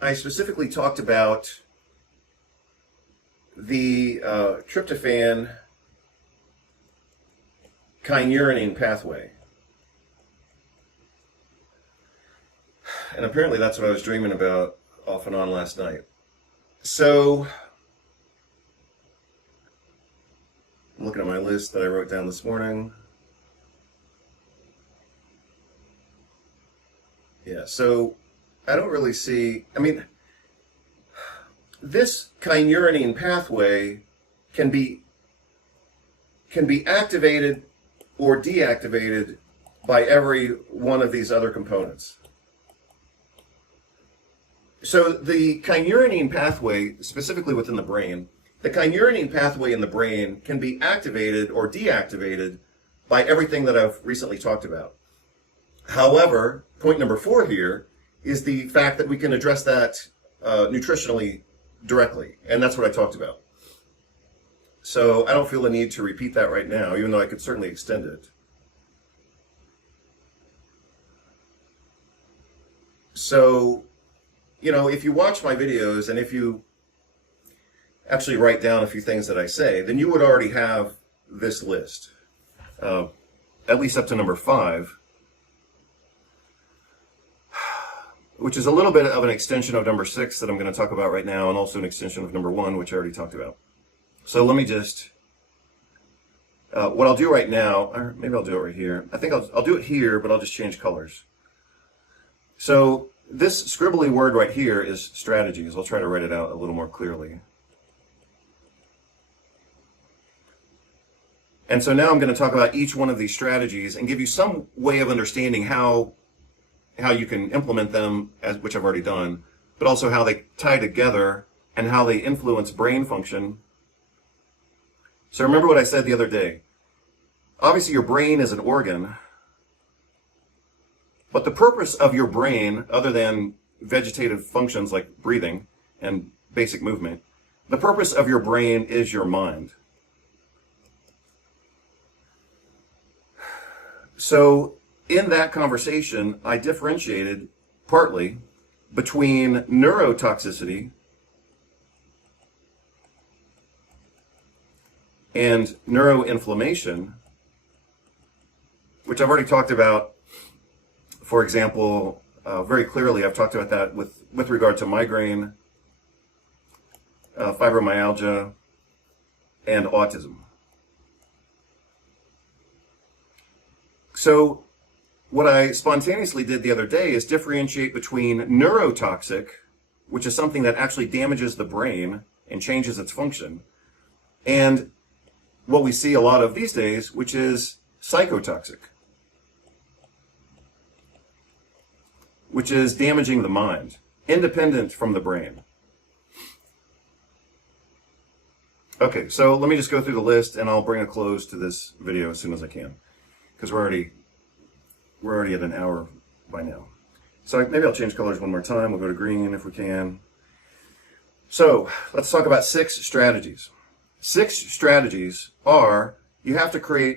I specifically talked about the tryptophan kynurenine pathway. And apparently that's what I was dreaming about off and on last night. So, I'm looking at my list that I wrote down this morning. Yeah, so I don't really see, I mean, this kynurenine pathway can be activated or deactivated by every one of these other components. So the kynurenine pathway, specifically within the brain, the kynurenine pathway in the brain can be activated or deactivated by everything that I've recently talked about. However, point number 4 here is the fact that we can address that nutritionally directly, and that's what I talked about. So I don't feel the need to repeat that right now, even though I could certainly extend it. So, you know, if you watch my videos and if you actually write down a few things that I say, then you would already have this list, at least up to number 5. Which is a little bit of an extension of number 6 that I'm going to talk about right now, and also an extension of number 1, which I already talked about. So let me just, what I'll do right now, or maybe I'll do it right here. I think I'll do it here, but I'll just change colors. So this scribbly word right here is strategies. I'll try to write it out a little more clearly. And so now I'm going to talk about each one of these strategies and give you some way of understanding how you can implement them, which I've already done, but also how they tie together and how they influence brain function. So remember what I said the other day. Obviously your brain is an organ, but the purpose of your brain, other than vegetative functions like breathing and basic movement, the purpose of your brain is your mind. So in that conversation, I differentiated partly between neurotoxicity and neuroinflammation, which I've already talked about. For example, very clearly, I've talked about that with regard to migraine, fibromyalgia, and autism. So what I spontaneously did the other day is differentiate between neurotoxic, which is something that actually damages the brain and changes its function, and what we see a lot of these days, which is psychotoxic, which is damaging the mind, independent from the brain. Okay, so let me just go through the list and I'll bring a close to this video as soon as I can, because we're already at an hour by now. So maybe I'll change colors one more time. We'll go to green if we can. So let's talk about 6 strategies. 6 strategies are, you have to create